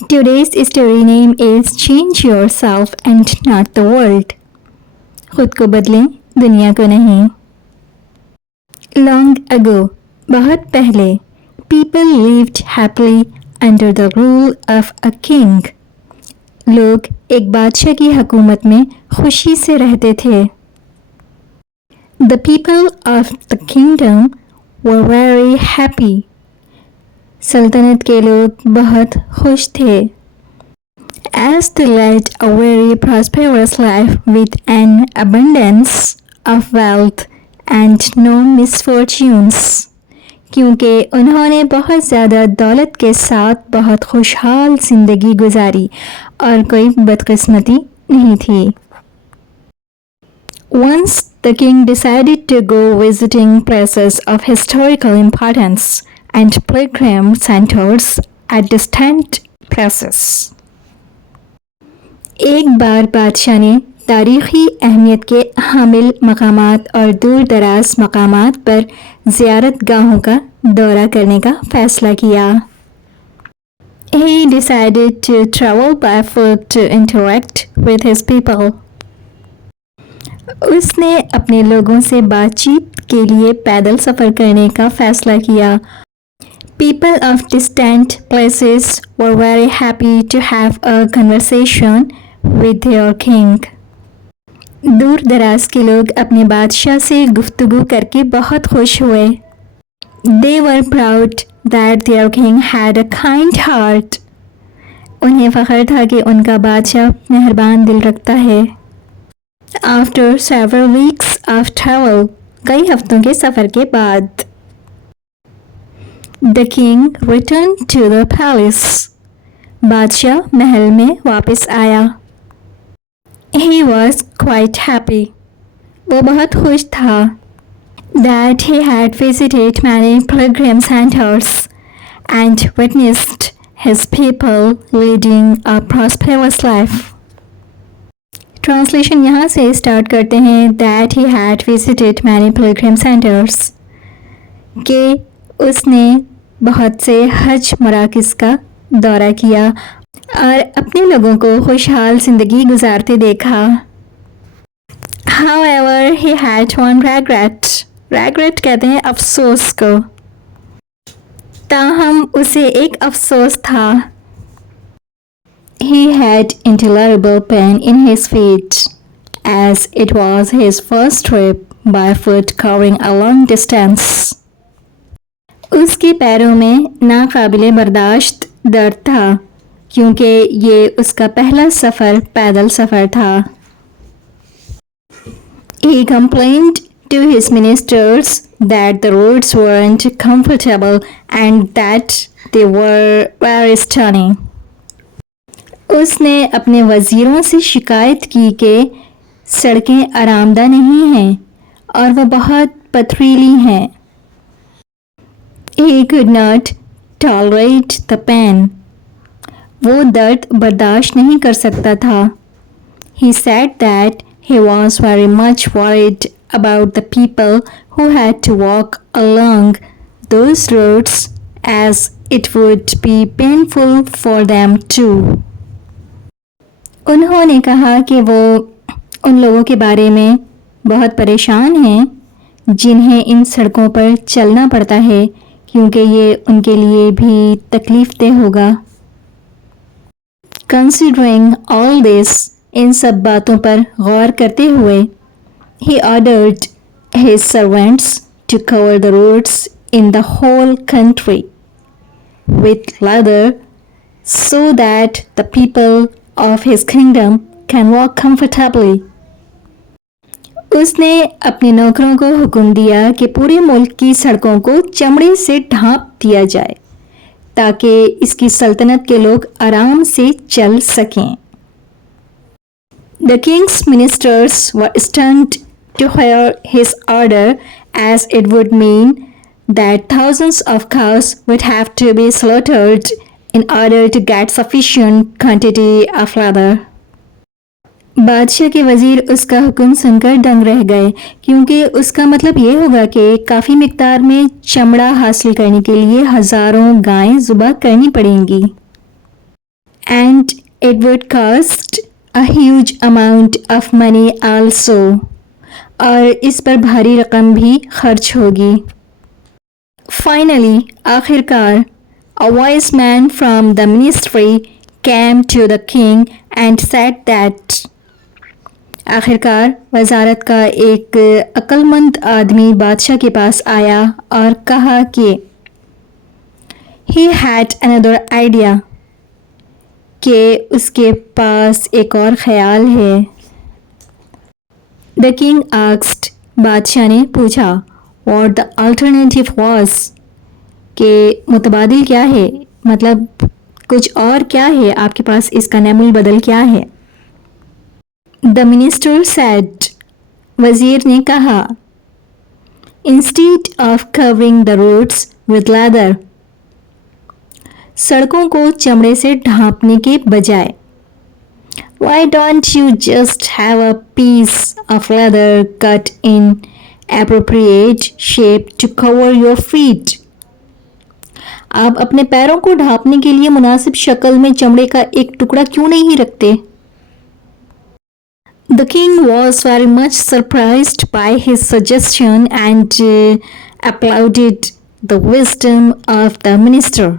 Today's story name is Change Yourself and Not the World. खुद को बदलें, दुनिया को नहीं. Long ago, बहुत पहले, people lived happily under the rule of a king. लोग एक बादशाह की हुकूमत में खुशी से रहते थे. The people of the kingdom were very happy. सल्तनत के लोग बहुत खुश थे. As they led a very prosperous life with an abundance of wealth and no misfortunes. क्योंकि उन्होंने बहुत ज़्यादा दौलत के साथ बहुत खुशहाल ज़िंदगी गुजारी और कोई बदकिस्मती नहीं थी. Once the king decided to go visiting places of historical importance and pilgrim centers at distant places. एक बार बादशाह ने तारीख़ी अहमियत के हामिल मकामात और दूर दराज मकामात पर ज़ियारत गाहों का दौरा करने का फ़ैसला किया. He decided to travel by foot to interact with his people. उसने अपने लोगों से बातचीत के लिए पैदल सफ़र करने का फ़ैसला किया. People of distant places were very happy to have a conversation with their king. दूर दराज के लोग अपने बादशाह से गुफ्तगू करके बहुत खुश हुए. They were proud that their king had a kind heart. उन्हें फ़ख्र था कि उनका बादशाह मेहरबान दिल रखता है. After several weeks of travel, कई हफ्तों के सफ़र के बाद, The king returned to the palace. बादशाह महल में वापस आया. He was quite happy. वो बहुत खुश था. That he had visited many pilgrim centers and witnessed his people leading a prosperous life. Translation यहाँ से स्टार्ट करते हैं. That he had visited many pilgrim centers. कि उसने बहुत से हज मराकिज़ का दौरा किया और अपने लोगों को खुशहाल ज़िंदगी गुजारते देखा. However, he had one regret. Regret कहते हैं अफसोस को. ताहम उसे एक अफसोस था. He had intolerable pain in his feet, as it was his first trip by foot covering a long distance. उसके पैरों में नाकाबिले बर्दाश्त दर्द था क्योंकि ये उसका पहला सफ़र पैदल सफ़र था. He complained to his ministers that the roads weren't comfortable and that they were very stony. उसने अपने वज़ीरों से शिकायत की कि सड़कें आरामदा नहीं हैं और वह बहुत पथरीली हैं. He could not tolerate the pain. वो दर्द बर्दाश्त नहीं कर सकता था. He said that he was very much worried about the people who had to walk along those roads as it would be painful for them too. उन्होंने कहा कि वो उन लोगों के बारे में बहुत परेशान हैं जिन्हें इन सड़कों पर चलना पड़ता है क्योंकि ये उनके लिए भी तकलीफ़देह होगा. Considering all this, इन सब बातों पर गौर करते हुए, he ordered his servants to cover the roads in the whole country with leather so that the people of his kingdom can walk comfortably. उसने अपने नौकरों को हुक्म दिया कि पूरे मुल्क की सड़कों को चमड़े से ढांप दिया जाए ताकि इसकी सल्तनत के लोग आराम से चल सकें. The king's ministers were stunned to hear his order as it would mean that thousands of cows would have to be slaughtered in order to get sufficient quantity of leather. बादशाह के वज़ीर उसका हुक्म सुनकर दंग रह गए क्योंकि उसका मतलब ये होगा कि काफ़ी मिक़दार में चमड़ा हासिल करने के लिए हज़ारों गायें ज़ुबा करनी पड़ेंगी. and it would cost a huge amount of money also. और इस पर भारी रकम भी खर्च होगी. Finally, आखिरकार, a wise man from the ministry came to the king and said that. आखिरकार वजारत का एक अक्लमंद आदमी बादशाह के पास आया और कहा कि he had another idea, कि उसके पास एक और ख्याल है. The king asked, बादशाह ने पूछा, what the alternative was, कि मुतबादिल क्या है, मतलब कुछ और क्या है आपके पास, इसका नेमुल बदल क्या है. The minister said, वज़ीर ने कहा, instead of covering the roads with leather, सड़कों को चमड़े से ढांपने के बजाय, why don't you just have a piece of leather cut in appropriate shape to cover your feet? आप अपने पैरों को ढांपने के लिए मुनासिब शक्ल में चमड़े का एक टुकड़ा क्यों नहीं रखते? The king was very much surprised by his suggestion and applauded the wisdom of the minister.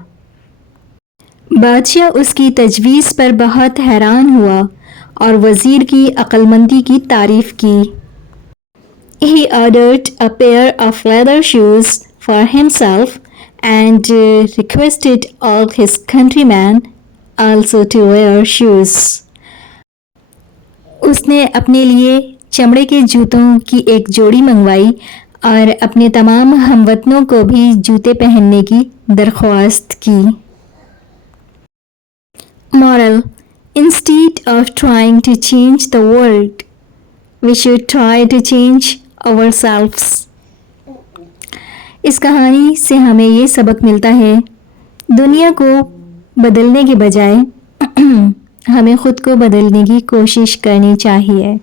बादशाह उसकी तजवीज़ पर बहुत हैरान हुआ और वज़ीर की अक्लमंदी की तारीफ़ की. He ordered a pair of leather shoes for himself and requested all his countrymen also to wear shoes. उसने अपने लिए चमड़े के जूतों की एक जोड़ी मंगवाई और अपने तमाम हमवतनों को भी जूते पहनने की दरख्वास्त की. Moral: instead of trying to change the world, we should try to change ourselves. इस कहानी से हमें ये सबक मिलता है, दुनिया को बदलने के बजाय हमें ख़ुद को बदलने की कोशिश करनी चाहिए.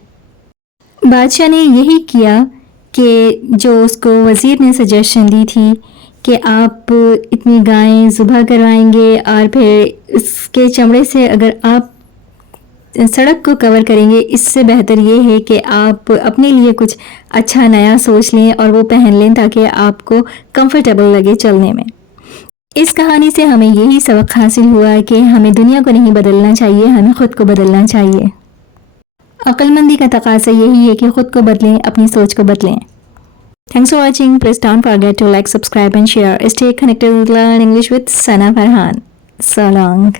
बादशाह ने यही किया कि जो उसको वज़ीर ने सजेशन दी थी कि आप इतनी गायें ज़ुबह करवाएंगे और फिर इसके चमड़े से अगर आप सड़क को कवर करेंगे, इससे बेहतर ये है कि आप अपने लिए कुछ अच्छा नया सोच लें और वो पहन लें ताकि आपको कंफर्टेबल लगे चलने में. इस कहानी से हमें यही सबक हासिल हुआ कि हमें दुनिया को नहीं बदलना चाहिए, हमें ख़ुद को बदलना चाहिए. अक्लमंदी का तकाज़ा यही है कि ख़ुद को बदलें, अपनी सोच को बदलें. Thanks for watching. Please don't forget to like, subscribe and share. Stay connected with Learn English with Sana Farhan. So long.